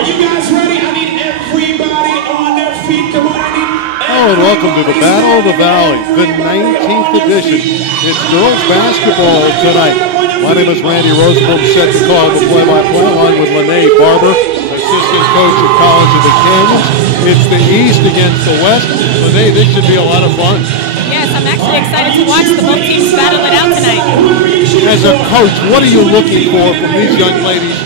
Are you guys ready? I need everybody on their feet. Come on, I need and welcome to the Battle of the Valley, the 19th edition. It's girls basketball tonight. My name is Randy Rosenblum, set to call the play-by-play along with Lene Barber, assistant coach at College of the Canyons. It's the East against the West. Lene, this should be a lot of fun. Yes, I'm actually excited to watch the both teams battle it out tonight. As a coach, what are you looking for from these young ladies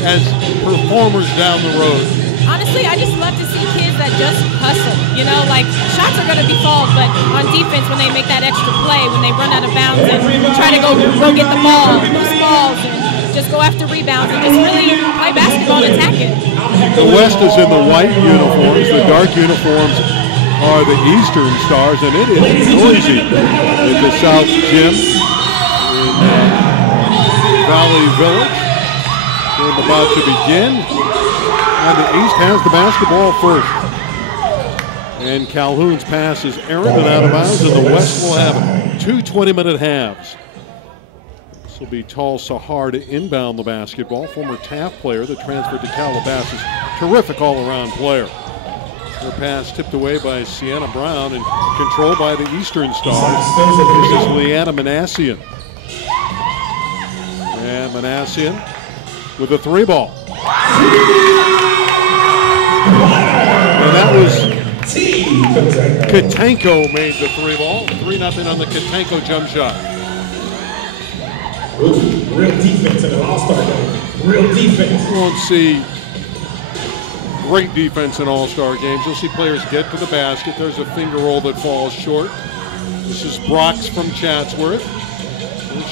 as performers down the road? Honestly, I just love to see kids that just hustle. You know, like shots are going to be called, but on defense, when they make that extra play, when they run out of bounds and try to go get the ball, loose balls, and just go after rebounds and just really play basketball and attack it. The West is in the white uniforms. The dark uniforms are the Eastern Stars, and it is noisy at the South Gym in Valley Village. Game about to begin, and the East has the basketball first. And Calhoun's pass is errant and out of bounds, and the West will have it. 2 20-minute halves. This will be Tal Sahar to inbound the basketball, former Taft player that transferred to Calabasas. Terrific all-around player. Her pass tipped away by Sienna Brown and controlled by the Eastern Stars. This is Leanna Manassian. And Manassian with a 3-ball. And that was Katanko made the 3-ball. 3-0 on the Katanko jump shot. Ooh, real defense in an all-star game. Real defense. You won't see great defense in all-star games. You'll see players get to the basket. There's a finger roll that falls short. This is Brox from Chatsworth.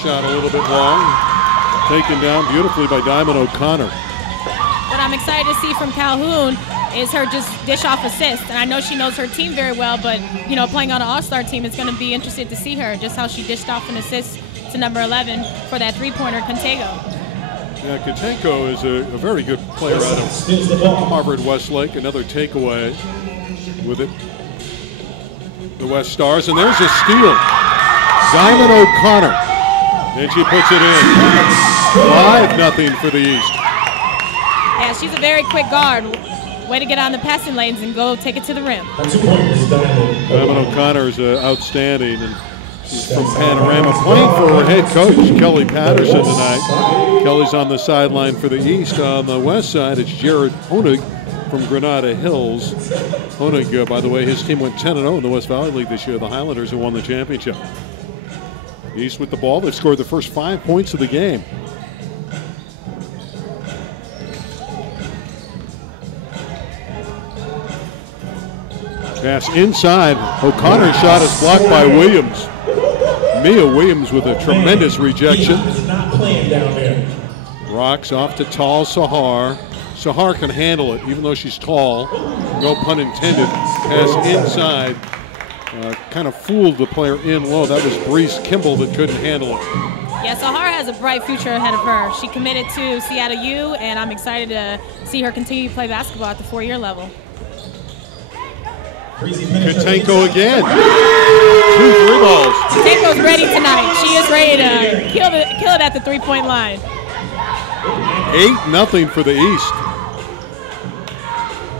Shot a little bit long. Taken down beautifully by Diamond O'Connor. What I'm excited to see from Calhoun is her just dish off assists. And I know she knows her team very well, but you know, playing on an all-star team, it's going to be interesting to see her, just how she dished off an assist to number 11 for that three-pointer, Contego. Yeah, Katanko is a very good player out of Harvard Westlake. Another takeaway with it. The West Stars, and there's a steal. Diamond O'Connor, and she puts it in. 5-0 for the East. Yeah, she's a very quick guard. Way to get on the passing lanes and go take it to the rim. Diamond O'Connor is outstanding, and she's from Panorama, playing for her head coach, Kelly Patterson, tonight. Kelly's on the sideline for the East. On the West side, it's Jared Honig from Granada Hills. Honig, by the way, his team went 10-0 in the West Valley League this year. The Highlanders who won the championship. East with the ball. They've scored the first 5 points of the game. Pass inside. O'Connor's shot is blocked by Williams. Mia Williams with a tremendous rejection. Rocks off to Tal Sahar. Sahar can handle it, even though she's tall. No pun intended. Pass inside. Kind of fooled the player in low. That was Brees Kimball that couldn't handle it. Yeah, Sahar has a bright future ahead of her. She committed to Seattle U, and I'm excited to see her continue to play basketball at the 4-year level. Katanko again. 2 3-balls. Katanko's ready tonight. She is ready to kill it at the three-point line. 8-0 for the East.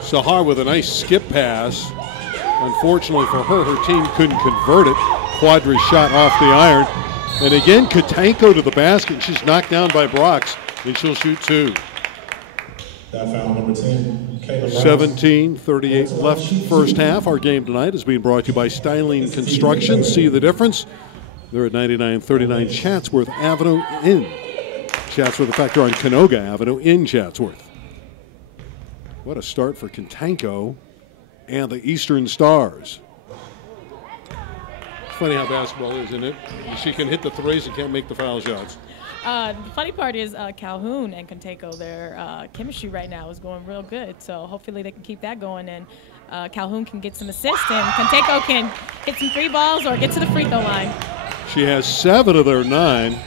Sahar with a nice skip pass. Unfortunately for her, her team couldn't convert it. Quadri shot off the iron. And again, Katanko to the basket. She's knocked down by Brox, and she'll shoot 2. That foul number 10. 17:38 left first half. Our game tonight is being brought to you by Styling Construction. See the difference? They're at 9939 Chatsworth Avenue in Chatsworth. In fact, they're on Canoga Avenue in Chatsworth. What a start for Katanko and the Eastern Stars. It's funny how basketball is, isn't it? She can hit the threes and can't make the foul shots. The funny part is Calhoun and Contego, their chemistry right now is going real good. So hopefully they can keep that going, and Calhoun can get some assists, and Contego can hit some 3 balls or get to the free throw line. She has 7 of their 9.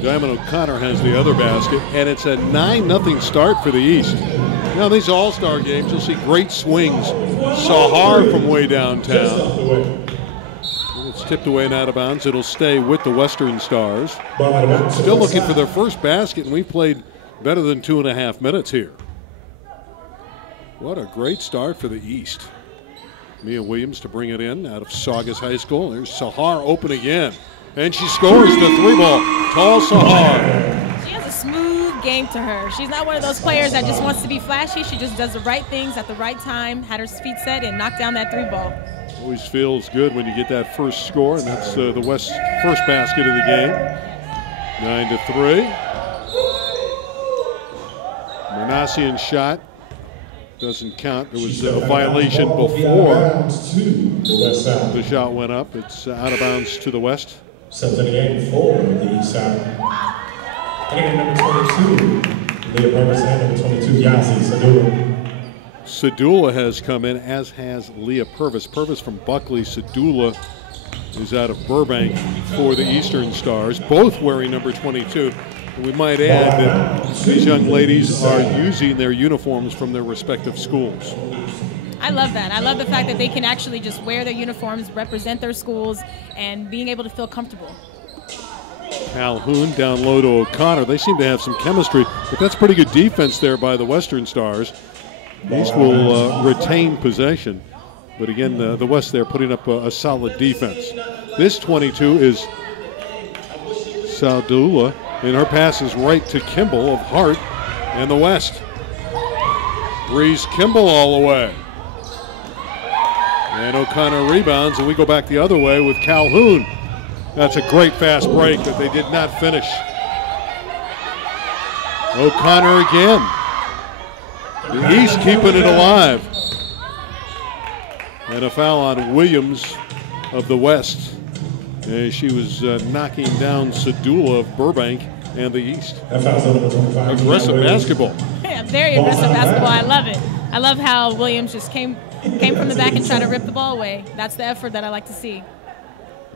Diamond O'Connor has the other basket, and it's a 9-0 start for the East. Now, these all-star games, you'll see great swings. Sahar from way downtown. It's tipped away and out of bounds. It'll stay with the Western Stars. Still looking for their first basket, and we've played better than 2.5 minutes here. What a great start for the East. Mia Williams to bring it in out of Saugus High School. There's Sahar open again. And she scores the 3-ball. Tall Sahar. She has a smooth game to her. She's not one of those players that just wants to be flashy. She just does the right things at the right time, had her feet set, and knocked down that 3-ball. Always feels good when you get that first score, and that's the West's first basket of the game. 9-3. Manassian shot doesn't count. There was a violation before the shot went up. It's out of bounds to the West. 78 for the East side. And number 22, Leah Purvis, and number 22, Yasi Sadula. Sadula has come in, as has Leah Purvis. Purvis from Buckley. Sadula is out of Burbank for the Eastern Stars, both wearing number 22. And we might add that these young ladies are using their uniforms from their respective schools. I love that. I love the fact that they can actually just wear their uniforms, represent their schools, and being able to feel comfortable. Calhoun down low to O'Connor. They seem to have some chemistry, but that's pretty good defense there by the Western Stars. East will retain possession, but again, the West there putting up a solid defense. This 22 is Sadula, and her pass is right to Kimball of Hart and the West. Breeze Kimball all the way. And O'Connor rebounds, and we go back the other way with Calhoun. That's a great fast break that they did not finish. O'Connor again. The East keeping it alive. And a foul on Williams of the West. She was knocking down Sadula of Burbank and the East. Aggressive basketball. Yeah, very aggressive basketball. I love it. I love how Williams just came from the back and tried to rip the ball away. That's the effort that I like to see.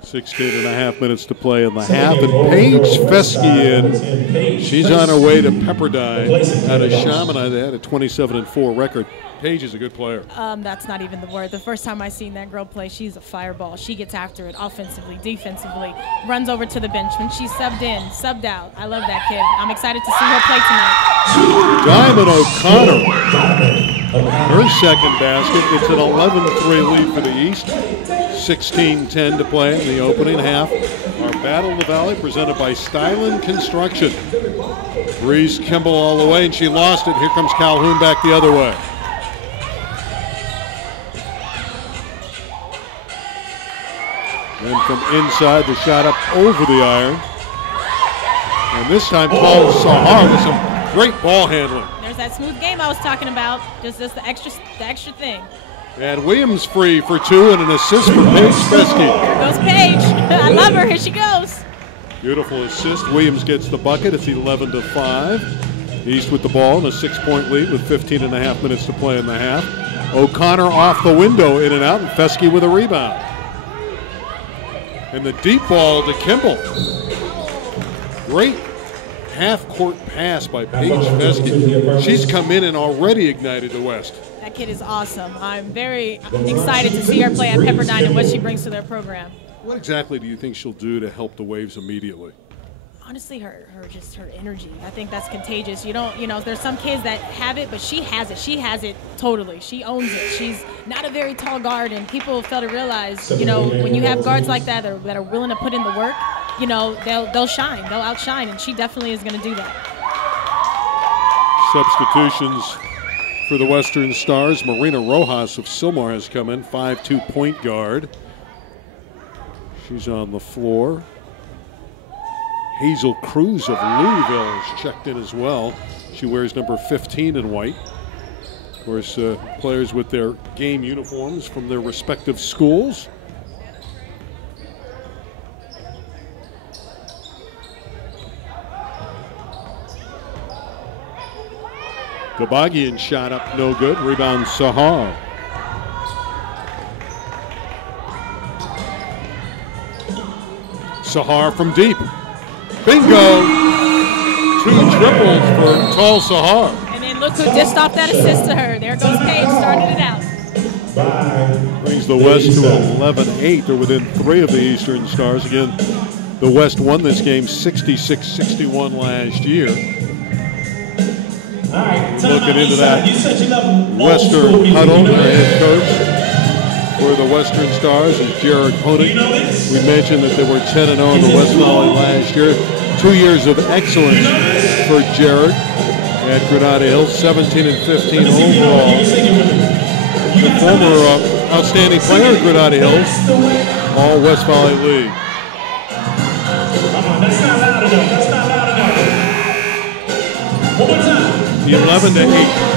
16.5 minutes to play in the half, and Paige Fesky in. She's on her way to Pepperdine out of Chaminade. They had a 27-4 record. Paige is a good player. That's not even the word. The first time I seen that girl play, she's a fireball. She gets after it offensively, defensively, runs over to the bench. When she's subbed in, subbed out. I love that kid. I'm excited to see her play tonight. Diamond O'Connor, her second basket. It's an 11-3 lead for the East. 16-10 to play in the opening half. Our Battle of the Valley presented by Stylen Construction. Breeze Kimball all the way, and she lost it. Here comes Calhoun back the other way. Then from inside, the shot up over the iron. And this time, Paul Sahar with some great ball handling. There's that smooth game I was talking about. Just the extra thing. And Williams free for two and an assist for Paige Fesky. There goes Paige. I love her. Here she goes. Beautiful assist. Williams gets the bucket. It's 11-5. East with the ball and a 6-point lead with 15.5 minutes to play in the half. O'Connor off the window, in and out, and Fesky with a rebound. And the deep ball to Kimball. Great half-court pass by Paige Fesky. She's come in and already ignited the West. That kid is awesome. I'm very excited to see her play at Pepperdine and what she brings to their program. What exactly do you think she'll do to help the Waves immediately? Honestly, her energy. I think that's contagious. There's some kids that have it, but she has it. She has it totally. She owns it. She's not a very tall guard, and people fail to realize, when you have guards like that that are willing to put in the work, they'll shine. They'll outshine, and she definitely is going to do that. Substitutions for the Western Stars. Marina Rojas of Sylmar has come in, 5'2" point guard. She's on the floor. Hazel Cruz of Louisville has checked in as well. She wears number 15 in white. Of course, players with their game uniforms from their respective schools. Gabagian shot up, no good. Rebound Sahar. Sahar from deep. Bingo! 2 triples for Tall Sahar. And then look who dished off that assist to her. There goes Paige, starting it out. Brings the West to 11-8. They're within 3 of the Eastern Stars. Again, the West won this game 66-61 last year. looking into that Western huddle. The head coach for the Western Stars is Jared Honig. We mentioned that they were 10-0 in the West Valley last year. 2 years of excellence for Jared at Granada Hills, 17 and 15 overall. The former outstanding player at Granada Hills, all West Valley League. That's not loud enough. That's not loud enough. One more time. 11-8.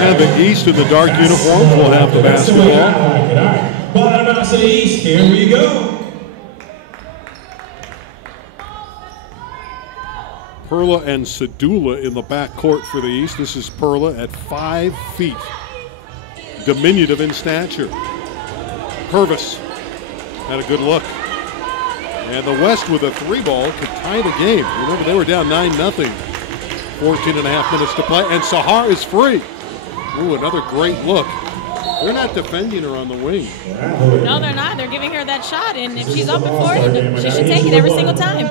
And the East in the dark uniforms will have the basketball. All right. Ball out of bounds to the East. Here we go. Perla and Sedula in the backcourt for the East. This is Perla at 5 feet. Diminutive in stature. Purvis had a good look. And the West with a 3-ball could tie the game. Remember, they were down 9-0. 14.5 minutes to play. And Sahar is free. Ooh, another great look. They're not defending her on the wing. No, they're not. They're giving her that shot. And if she's open for it, she should take it every single time.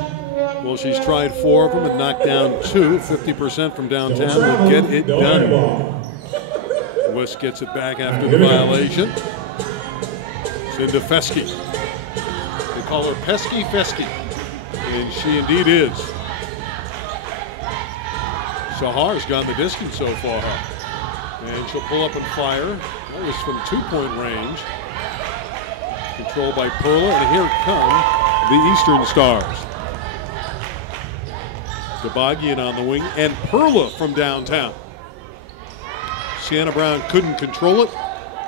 Well, she's tried 4 of them and knocked down 2. 50% from downtown will get it done. West gets it back after the violation. It's into Fesky. They call her Pesky Fesky. And she indeed is. Sahar's gone the distance so far. And she'll pull up and fire. That was from 2-point range. Controlled by Perla. And here come the Eastern Stars. Gabagian on the wing, and Perla from downtown. Sienna Brown couldn't control it,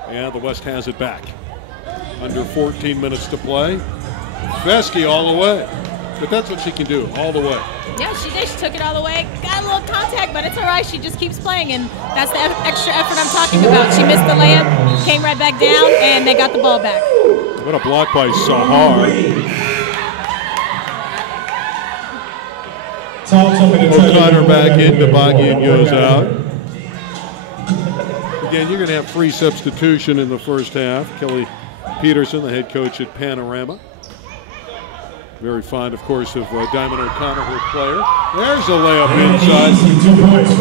and the West has it back. Under 14 minutes to play. Fesky all the way, but that's what she can do, all the way. Yeah, she did. She took it all the way. Got a little contact, but it's all right. She just keeps playing, and that's the extra effort I'm talking about. She missed the layup, came right back down, and they got the ball back. What a block by Sahar. O'Connor back in, Gabagian goes out. Again, you're going to have free substitution in the first half. Kelly Peterson, the head coach at Panorama. Very fond, of course, of Diamond O'Connor, her player. There's a layup inside. 2 points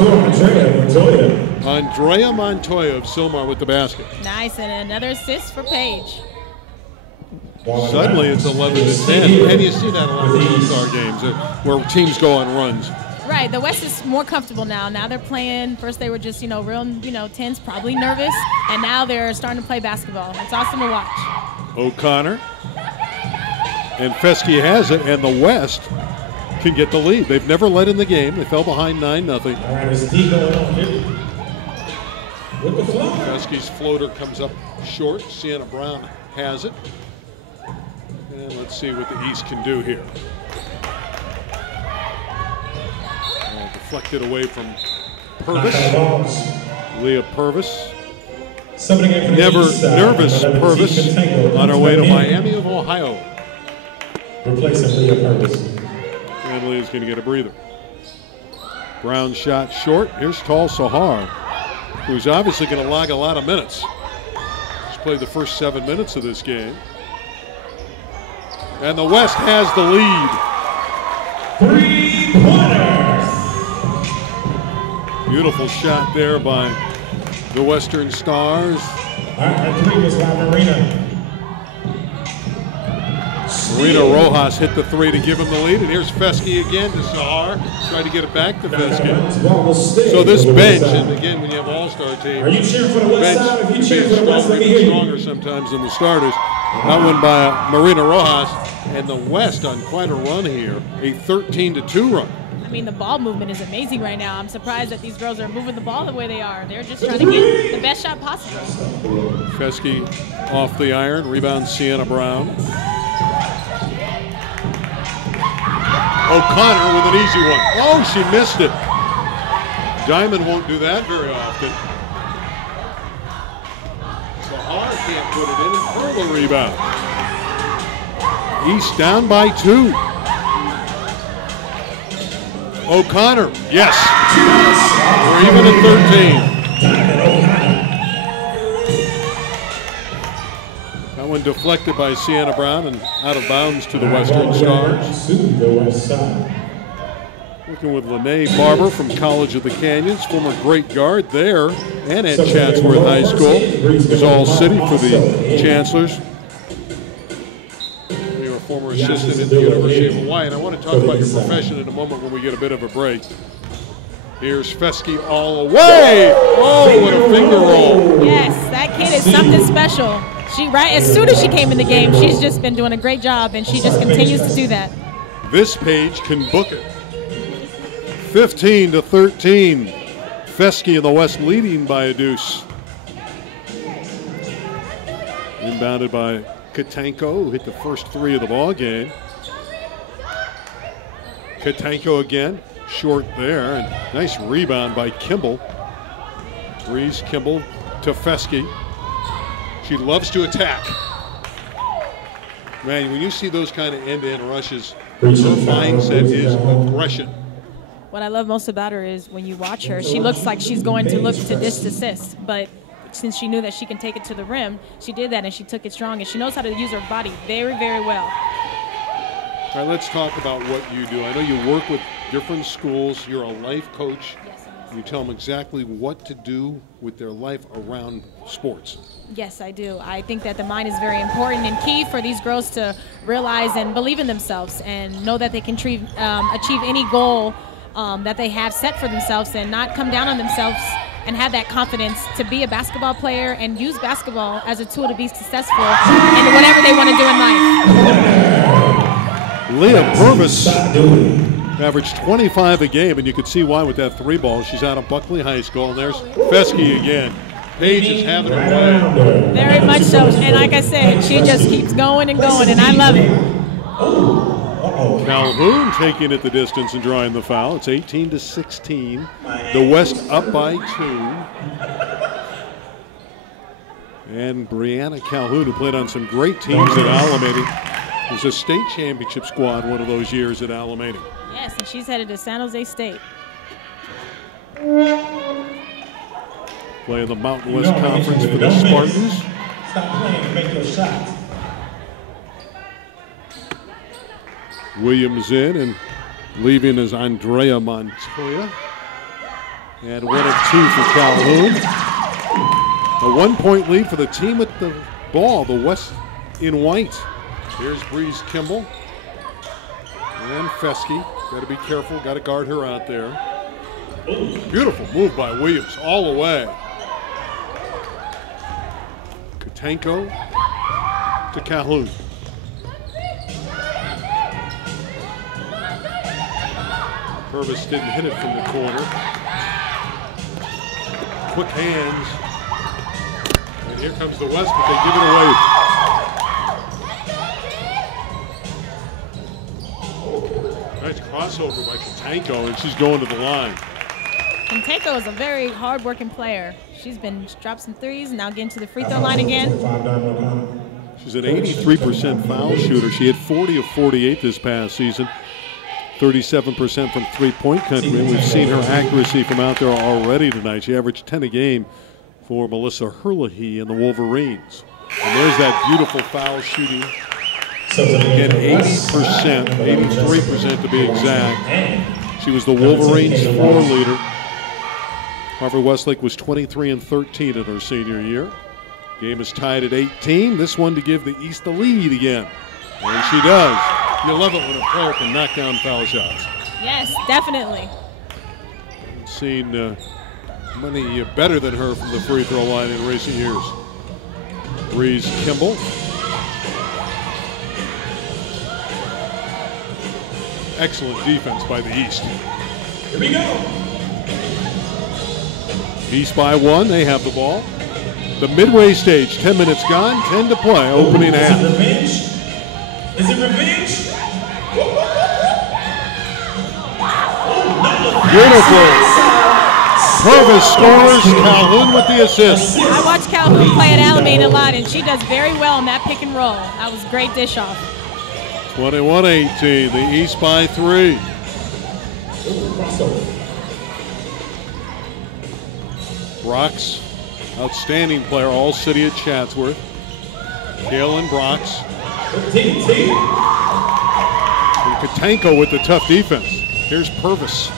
for Andrea Montoya of Sylmar with the basket. Nice, and another assist for Paige. Suddenly it's 11-10. And you see that a lot in All-Star games where teams go on runs. Right, the West is more comfortable now. Now they're playing. First they were just, real, tense, probably nervous, and now they're starting to play basketball. It's awesome to watch. O'Connor. And Fesky has it, and the West can get the lead. They've never led in the game. They fell behind 9-0. All right, it's D going on here. With the floor. Fesky's floater comes up short. Sienna Brown has it. And let's see what the East can do here. Deflected away from Purvis. Leah Purvis. Never nervous Purvis on her way to Miami of Ohio. Replacing Leah Purvis. And Leah's going to get a breather. Brown shot short. Here's tall Sahar, who's obviously going to log a lot of minutes. She's played the first 7 minutes of this game. And the West has the lead. 3-pointers. Beautiful shot there by the Western Stars. That 3 was by Marina. Marina Rojas hit the 3 to give him the lead. And here's Fesky again to Sahar. Tried to get it back to Fesky. So this bench, and again, when you have all-star teams, Are you cheering for the West side? If you cheering for the West, let me hear you. stronger sometimes than the starters. That one by Marina Rojas. And the West on quite a run here, a 13-2 run. I mean, the ball movement is amazing right now. I'm surprised that these girls are moving the ball the way they are. They're just trying to get the best shot possible. Fesky off the iron, rebound Sienna Brown. O'Connor with an easy one. Oh, she missed it. Diamond won't do that very often. Sahar can't put it in, and Perla rebound. East down by 2. O'Connor, yes. We're even at 13. That one deflected by Sienna Brown and out of bounds to the Western Stars. To the West side. Working with Lene Barber from College of the Canyons, former great guard there and at Chatsworth High School. He's all city for the Chancellors. You're a former assistant at the University of Hawaii, and I want to talk about your profession in a moment when we get a bit of a break. Here's Feske all the way. Oh, what a finger roll. Yes, that kid is something special. As soon as she came in the game, she's just been doing a great job, and she just continues to do that. This page can book it. 15-13. Feske in the West leading by a deuce. Inbounded by Katanko, who hit the first three of the ball game. Katanko again, short there, and nice rebound by Kimball. Breeze Kimball to Feske. She loves to attack. Man, when you see those kind of end-to-end rushes, her mindset is aggression. What I love most about her is when you watch her, she looks like she's going to look to dish assist, but since she knew that she can take it to the rim, she did that and she took it strong, and she knows how to use her body very, very well. All right, let's talk about what you do. I know you work with different schools. You're a life coach. Yes, You tell them exactly what to do with their life around sports. Yes, I do. I think that the mind is very important and key for these girls to realize and believe in themselves and know that they can achieve any goal that they have set for themselves and not come down on themselves, and have that confidence to be a basketball player and use basketball as a tool to be successful in whatever they want to do in life. Leah Purvis averaged 25 a game, and you could see why with that three ball. She's out of Buckley High School, and there's Feske again. Paige is having her way. Very much so, and like I said, she just keeps going and going, and I love it. Calhoun taking it the distance and drawing the foul. It's 18-16. The West up by 2. And Brianna Calhoun, who played on some great teams at Alameda, was a state championship squad one of those years at Alameda. Yes, and she's headed to San Jose State. Playing the Mountain West Conference for the Spartans. Stop playing and make your shots. Williams in, and leaving is Andrea Montoya. And 1 of 2 for Calhoun. A 1-point lead for the team with the ball, the West in white. Here's Breeze Kimball. And Feske. Got to be careful, got to guard her out there. Beautiful move by Williams, all the way. Katanko to Calhoun. Purvis didn't hit it from the corner. Quick hands. And here comes the West, but they give it away. Nice crossover by Katanko, and she's going to the line. Katanko is a very hard-working player. She's been dropped some threes, now getting to the free throw line again. She's an 83% foul shooter. She had 40 of 48 this past season. 37% from three-point country. We've seen her accuracy from out there already tonight. She averaged 10 a game for Melissa Herlihy and the Wolverines. And there's that beautiful foul shooting. Again, 80%, 83% to be exact. She was the Wolverines' floor leader. Harvard Westlake was 23 and 13 in her senior year. Game is tied at 18. This one to give the East the lead again. And she does. You love it when a player can knock down foul shots. Yes, definitely. I've seen many better than her from the free throw line in recent years. Breeze Kimball. Excellent defense by the East. Here we go. East by 1, they have the ball. The midway stage, 10 minutes gone, 10 to play, opening half. Is it revenge? Is it revenge? Beautiful. Purvis scores, Calhoun with the assist. I watch Calhoun play at Alameda a lot, and she does very well in that pick and roll. That was great dish off. 21-18, the East by 3. Brox, outstanding player, all city at Chatsworth. Kaylin Brox. And Katanko with the tough defense. Here's Purvis.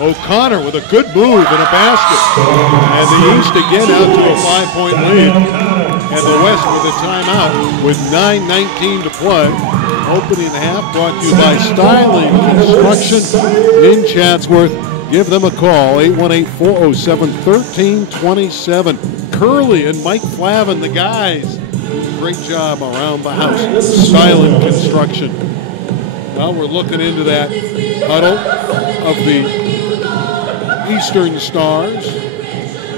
O'Connor with a good move and a basket. And the East again out to a 5-point lead. And the West with a timeout with 9:19 to play. Opening half brought to you by Styling Construction in Chatsworth. Give them a call, 818-407-1327. Curly and Mike Flavin, the guys. Great job around the house. Styling Construction. Well, we're looking into that huddle of the Eastern Stars.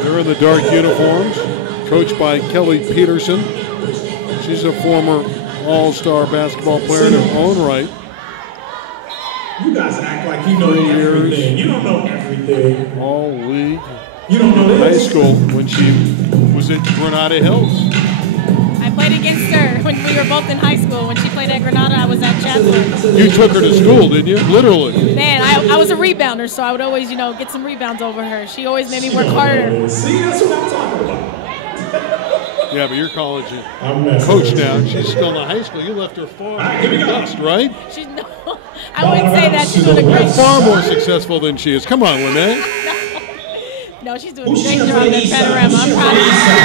They're in the dark uniforms, coached by Kelly Peterson. She's a former all-star basketball player in her own right. You guys act like you know everything. You don't know everything. All league. You don't know High this. school when she was at Granada Hills. I played against her when we were both in high school. When she played at Granada, I was at Chatsworth. You took her to school, didn't you? Literally. Man, I was a rebounder, so I would always, get some rebounds over her. She always made me work harder. See, that's what I'm talking about. Yeah, but you're college I'm messing coach with you. now. She's still in high school. You left her far here we go. next, right? She's no, I wouldn't say that. She's doing a great Far job. more successful than she is. Come on, Lynette. No, she's doing a great job at Panorama. I'm proud of her.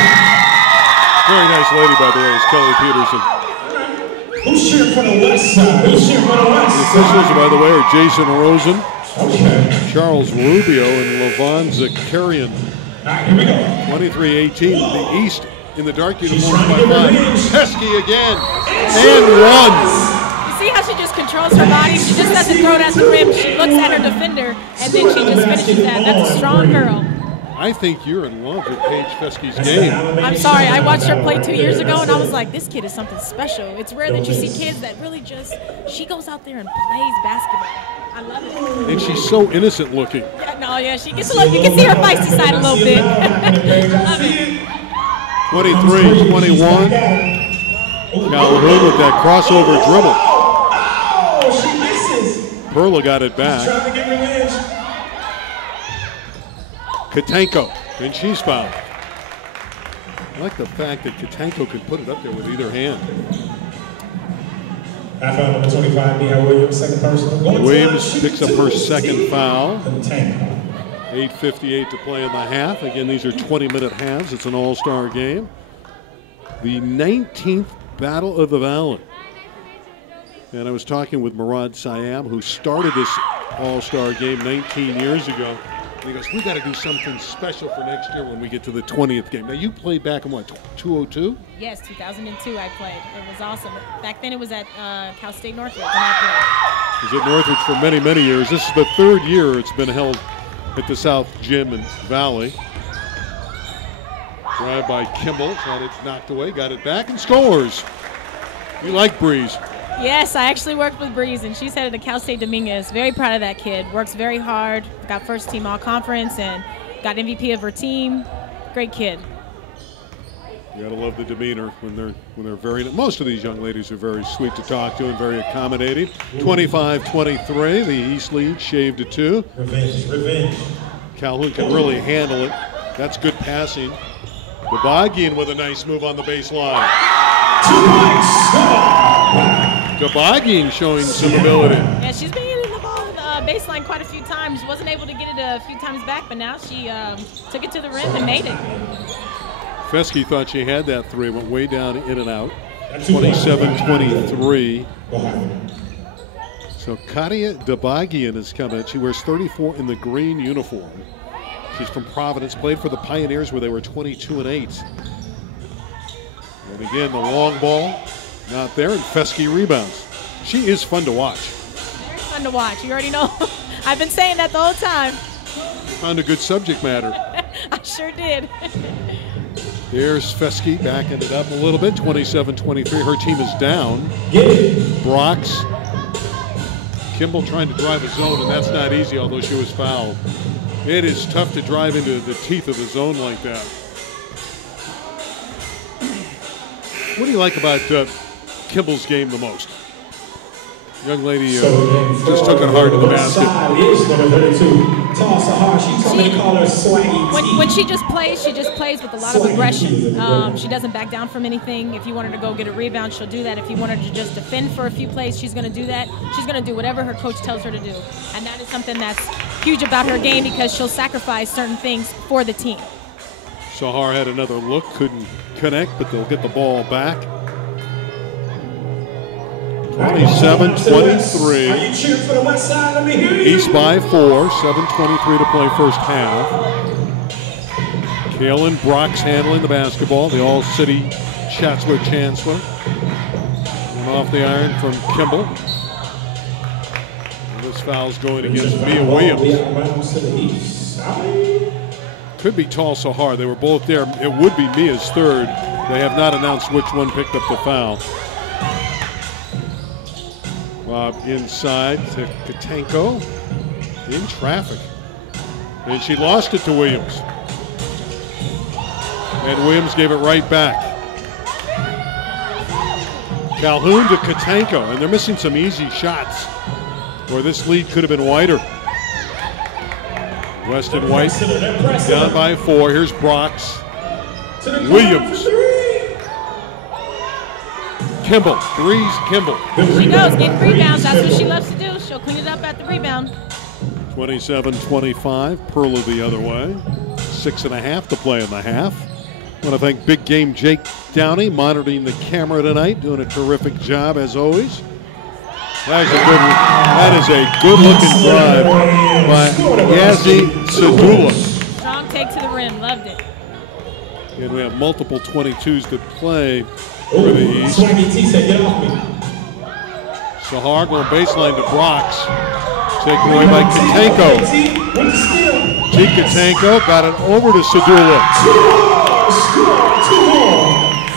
Very nice lady, by the way, is Kelly Peterson. Who's cheering for the West side? Who's cheering for the West The side? officials, by the way, are Jason Rosen, Okay. Charles Rubio, and Levon Zakarian. All right, here we go. 23-18, the East in the dark uniforms trying by to get 5. revenge. Pesky again, and one. You see how she just controls her body? She just doesn't throw it at the rim. She looks at her defender, and then she just finishes that. That's a strong girl. I think you're in love with Paige Pesky's game. I'm sorry, I watched her play 2 years ago, and I was like, this kid is something special. It's rare that you see kids that really she goes out there and plays basketball. I love it. And she's so innocent looking. Yeah, she gets a look. You can see her feisty side a little bit. Love it. 23-21. Calhoun with that crossover dribble. Oh, she misses. Perla got it back. Trying to get revenge. Katanko, and she's fouled. I like the fact that Katanko can put it up there with either hand. Half foul number 25, Nia Williams, second personal. Going Williams to picks up her second foul. Katanko. 8:58 to play in the half. Again, these are 20-minute halves. It's an all-star game. The 19th Battle of the Valley. And I was talking with Murad Siam, who started this all-star game 19 years ago. And he goes, we got to do something special for next year when we get to the 20th game. Now, you played back in what, 202? Yes, 2002 I played. It was awesome. Back then it was at Cal State Northridge when I It was at Northridge for many, many years. This is the third year it's been held at the South Gym in Valley. Drive by Kimball, had it knocked away, got it back, and scores. You like Breeze. played. Yes, I actually worked with Breeze, and she's headed to Cal State Dominguez. Very proud of that kid. Works very hard. Got first team all conference and got MVP of her team. Great kid. You gotta love the demeanor when they're very. Most of these young ladies are very sweet to talk to and very accommodating. 25-23, the East lead shaved to 2. Revenge. Calhoun can really handle it. That's good passing. Gabagian with a nice move on the baseline. 2 points. Gabagian showing some ability. Yeah, she's been getting the ball baseline quite a few times. Wasn't able to get it a few times back, but now she took it to the rim and made it. Fesky thought she had that three, went way down, in and out. 27-23. So Katia Gabagian has come in. She wears 34 in the green uniform. She's from Providence, played for the Pioneers where they were 22-8. And again, the long ball, not there, and Fesky rebounds. She is fun to watch. Very fun to watch. You already know. I've been saying that the whole time. Found a good subject matter. I sure did. Here's Fesky backing it up a little bit, 27-23. Her team is down. Brox. Kimball trying to drive a zone, and that's not easy, although she was fouled. It is tough to drive into the teeth of the zone like that. What do you like about Kimball's game the most? Young lady just took it hard to the basket. Is number 32, Tall Sahar, she told me to call her Swaggy T. When she just plays with a lot of aggression. She doesn't back down from anything. If you want her to go get a rebound, she'll do that. If you want her to just defend for a few plays, she's going to do that. She's going to do whatever her coach tells her to do. And that is something that's huge about her game because she'll sacrifice certain things for the team. Sahar had another look, couldn't connect, but they'll get the ball back. 27-23. Are you cheering for the West Side? Let me hear you. East by 4, 7:23 to play first half. Kaylin Brock's handling the basketball, the All-City Chatsworth Chancellor. And off the iron from Kimball. And this foul's going against Mia Williams. Could be Tall Sahar. They were both there. It would be Mia's third. They have not announced which one picked up the foul. Inside to Katanko. In traffic. And she lost it to Williams. And Williams gave it right back. Calhoun to Katanko. And they're missing some easy shots. Or this lead could have been wider. Weston White down by 4. Here's Brox. Williams. Kimball. Threes, Kimball. She knows, get rebounds. That's what she loves to do. She'll clean it up at the rebound. 27-25. Perla the other way. 6.5 to play in the half. I want to thank Big Game Jake Downey monitoring the camera tonight, doing a terrific job as always. That is a good-looking drive by Yazzie Sadula. Strong take to the rim. Loved it. And we have multiple 22s to play for the East. Swaggy T said, get off me. Sahar going baseline to Brox. Taken away by Katanko. Katanko got it over to Sadula.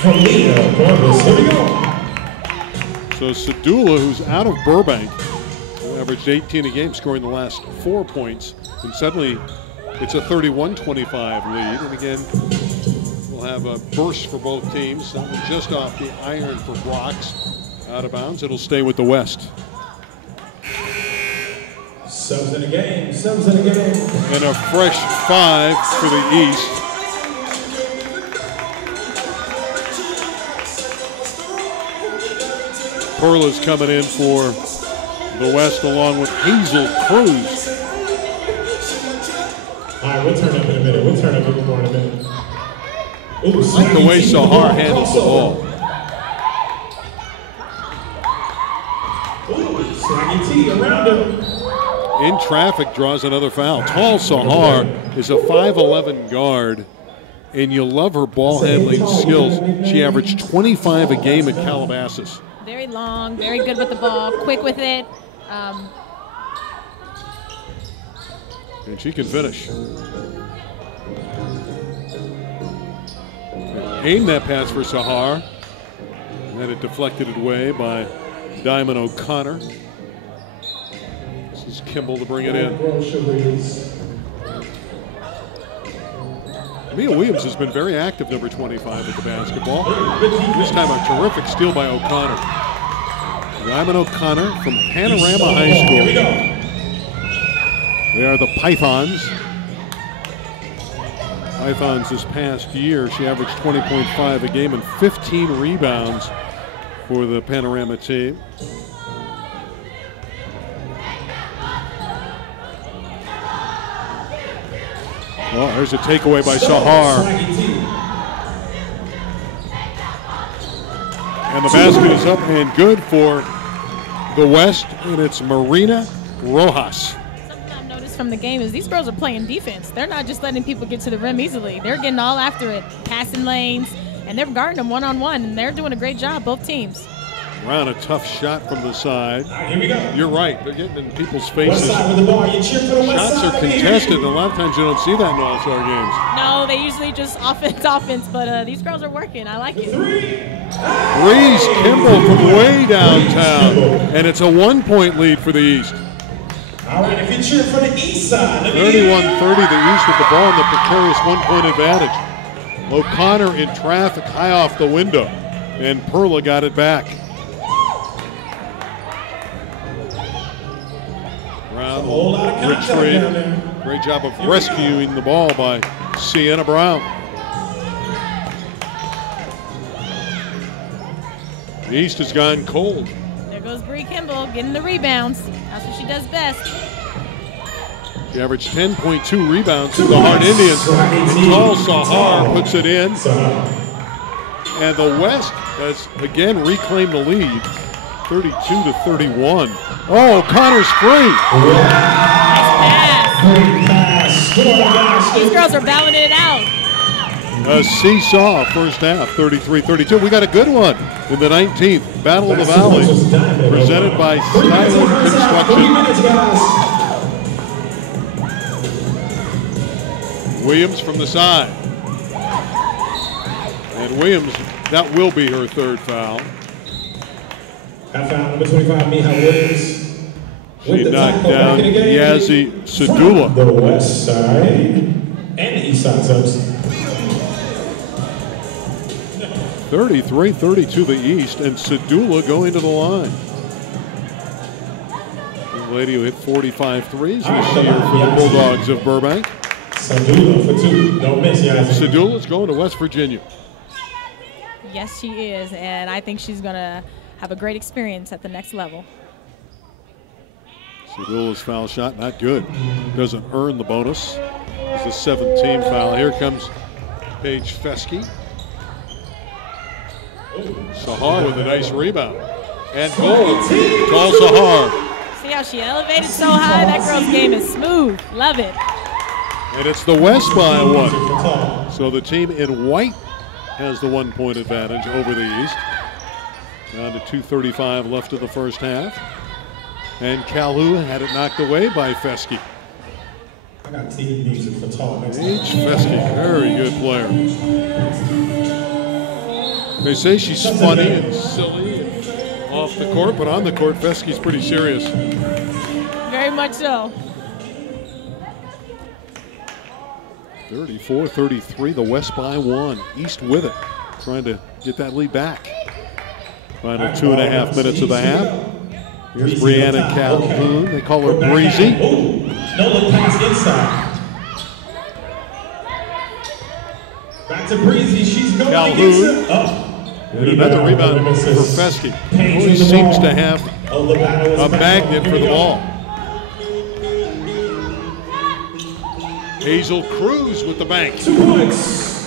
From Leah, here we go. So Sadula, who's out of Burbank, who averaged 18 a game, scoring the last 4 points, and suddenly it's a 31-25 lead. And again, we'll have a burst for both teams. That one just off the iron for Brox. Out of bounds. It'll stay with the West. Subs in the game. Subs in the game. And a fresh 5 for the East. Perla's coming in for the West along with Hazel Cruz. All right, we'll turn up in a minute. We'll turn up even more in a minute. Ooh, I like the way Sahar handles the ball. Ooh, Swaggy T around him. In traffic draws another foul. Tall Sahar is a 5'11 guard, and you'll love her ball handling skills. She averaged 25 a game at Calabasas. Very long, very good with the ball, quick with it. And she can finish. Aimed that pass for Sahar. And then it deflected it away by Diamond O'Connor. This is Kimball to bring it in. Mia Williams has been very active, number 25 at the basketball. This time a terrific steal by O'Connor. Diamond O'Connor from Panorama High School. They are the Pythons. Pythons this past year, she averaged 20.5 a game and 15 rebounds for the Panorama team. Well, there's a takeaway by Sahar. And the basket is up and good for the West, and it's Marina Rojas. Something I've noticed from the game is these girls are playing defense. They're not just letting people get to the rim easily. They're getting all after it, passing lanes, and they're guarding them one-on-one, and they're doing a great job, both teams. Around a tough shot from the side. Here we go. You're right. They're getting in people's West faces. side with the ball. You cheer for the West Shots side. are contested, and a lot of times you don't see that in All-Star games. No, they usually just offense, but these girls are working. I like it. Breeze Kimball from way downtown, and it's a 1-point lead for the East. All right, if you cheer for the East side, let me 31-30, the East with the ball and the precarious 1-point advantage. O'Connor in traffic, high off the window, and Perla got it back. a whole lot of contact down there. Great job of rescuing the ball by Sienna Brown. The East has gone cold. There goes Bree Kimball getting the rebounds. That's what she does best. She averaged 10.2 rebounds for the Hart Indians. Tall Sahar puts it in. And the West has again reclaimed the lead, 32-31. Oh, Connor's free. Nice pass. These girls are battling it out. A seesaw first half, 33-32. We got a good one in the 19th. Battle of the Valley, presented by Skyland Construction. Williams from the side. And Williams, that will be her third foul. That foul, number 25, Miha Williams. She knocked down Yazzie Sadula. The west side and the east side subs. 33-32 the East, and Sadula going to the line. The lady who hit 45 threes this year for the Bulldogs of Burbank. Sadula for two. Don't miss, Yazzie. Sadula's going to West Virginia. Yes, she is, and I think she's going to have a great experience at the next level. Sadula's foul shot, not good. Doesn't earn the bonus. It's the 7th team foul. Here comes Paige Fesky. Sahar with a nice rebound. And goal. Call Sahar. See how she elevated so high? That girl's game is smooth. Love it. And it's the West by 1. So the team in white has the 1-point advantage over the East. Down to 2:35 left of the first half. And Calhoun had it knocked away by Fesky. I got team music for talk next time. Paige Fesky, very good player. They say she's funny and silly and off the court, but on the court, Fesky's pretty serious. Very much so. 34-33, the West by 1. East with it, trying to get that lead back. Final 2.5 minutes of the half. Here's Brianna Calhoun. They call her Breezy. No look pass inside. Back to Breezy. She's going Calhoun. up. And another rebound for Fesky. Always seems to have a magnet for the ball. Hazel Cruz with the bank. 2 points.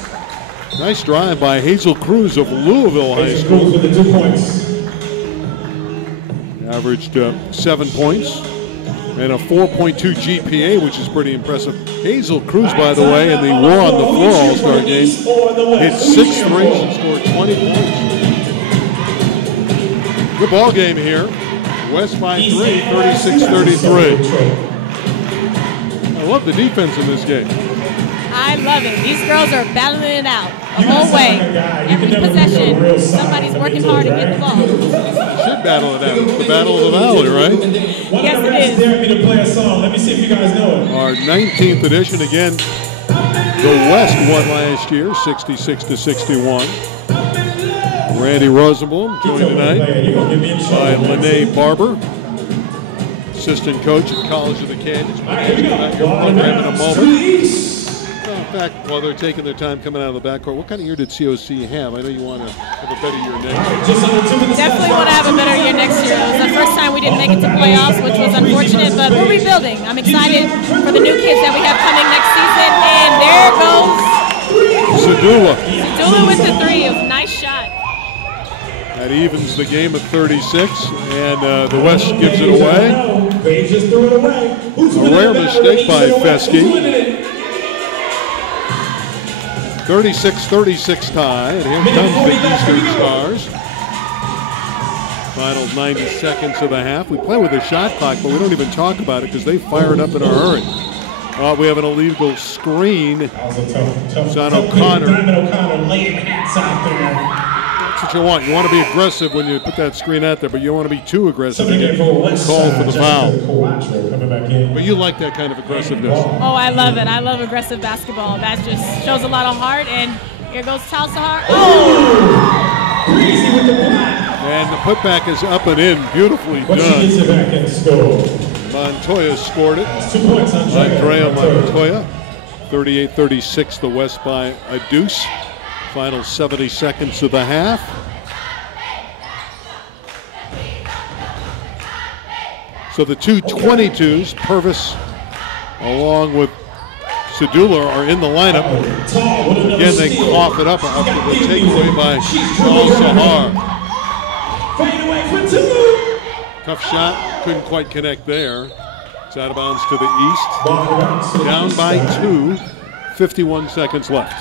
Nice drive by Hazel Cruz of Louisville High Hazel Cruz School. with the 2 points. Averaged 7 points and a 4.2 GPA, which is pretty impressive. Hazel Cruz, by the way, in the War on the Floor All-Star game, hit 6 threes and scored 20 points. Good ball game here. West by 3, 36-33. I love the defense in this game. I love it. These girls are battling it out the whole way. Every possession, somebody's working hard to get the ball. Should battle it out. It's the Battle of the Valley, right? Yes, it is. Dare me to play a song. Let me see if you guys know it. Our 19th edition again. The West won last year, 66-61. Randy Rosenblum joined tonight by Lene Barber, assistant coach at College of the Canyons. We'll get to that program in a moment. In fact, while they're taking their time coming out of the backcourt, what kind of year did COC have? I know you want to have a better year next year. Definitely want to have a better year next year. It was the first time we didn't make it to playoffs, which was unfortunate, but we're rebuilding. I'm excited for the new kids that we have coming next season. And there goes Sadula. Sadula with the 3. It was a nice shot. That evens the game at 36, and the West gives it away. They just threw it away. A rare mistake by Fesky. 36-36 tie, and here comes the Eastern Stars. Final 90 seconds of the half. We play with a shot clock, but we don't even talk about it because they fire it up in a hurry. We have an illegal screen. It's on O'Connor. That's what you want. You want to be aggressive when you put that screen out there, but you don't want to be too aggressive and get called for the foul. But you like that kind of aggressiveness. Oh, I love it. I love aggressive basketball. That just shows a lot of heart. And here goes Tal Sahar. Oh! And the putback is up and in. Beautifully done. Montoya scored it. 2 points, Andrea Montoya. 38-36, the West by a deuce. Final 70 seconds of the half. So the two 22s, Purvis along with Sedula, are in the lineup. Again, they cough it up after the takeaway by Shal Sahar. Tough shot, couldn't quite connect there. It's out of bounds to the east. Down by 2, 51 seconds left.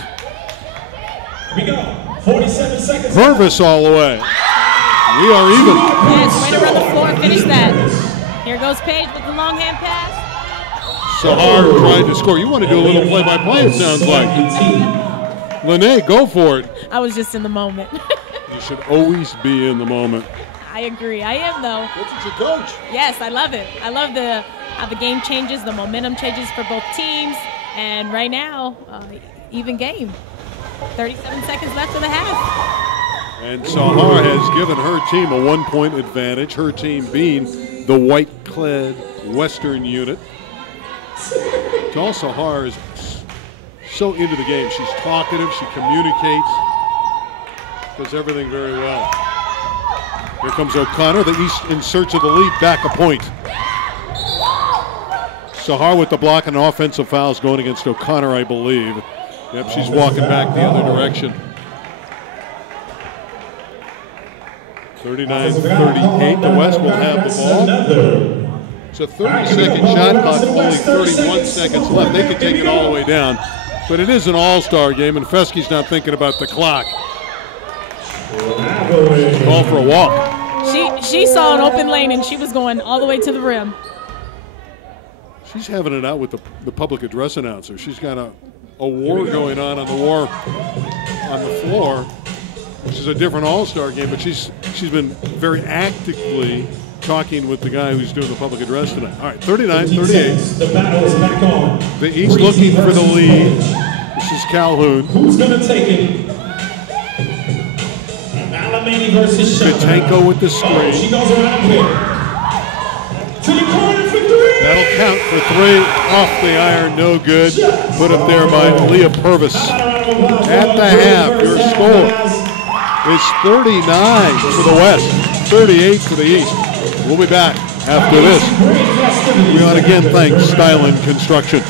We go. 47 seconds. Purvis all the way. We are even. Yes, way to run the floor, finish that. Here goes Paige with the long hand pass. Sahar tried to score. You want to do a little play-by-play, it sounds like. Lene, go for it. I was just in the moment. You should always be in the moment. I agree. I am, though. This is your coach. Yes, I love it. I love how the game changes, the momentum changes for both teams. And right now, even game. 37 seconds left of the half. And Sahar has given her team a 1-point advantage, her team being the white-clad Western unit. Jal Sahar is so into the game. She's talkative, she communicates, does everything very well. Here comes O'Connor, the East in search of the lead, back a point. Sahar with the block and offensive fouls going against O'Connor, I believe. Yep, she's walking back the other direction. 39-38, the West will have the ball. It's a 30-second shot clock, only 31 seconds left. They could take it all the way down. But it is an all-star game, and Fesky's not thinking about the clock. Call for a walk. She saw an open lane, and she was going all the way to the rim. She's having it out with the public address announcer. She's got a war going on the war on the floor, which is a different all-star game, but she's been very actively talking with the guy who's doing the public address tonight. All right, 39-38. The battle is back on. The East looking for the lead. This is Calhoun. Who's going to take it? Alamany versus Shaka. Katenko with the screen. She goes around here. To the corner for 3. That'll count for 3. Off the iron, no good. Put up there by Leah Purvis. At the half, your score is 39 for the West, 38 for the East. We'll be back after this. We want to again thank Stylen Construction.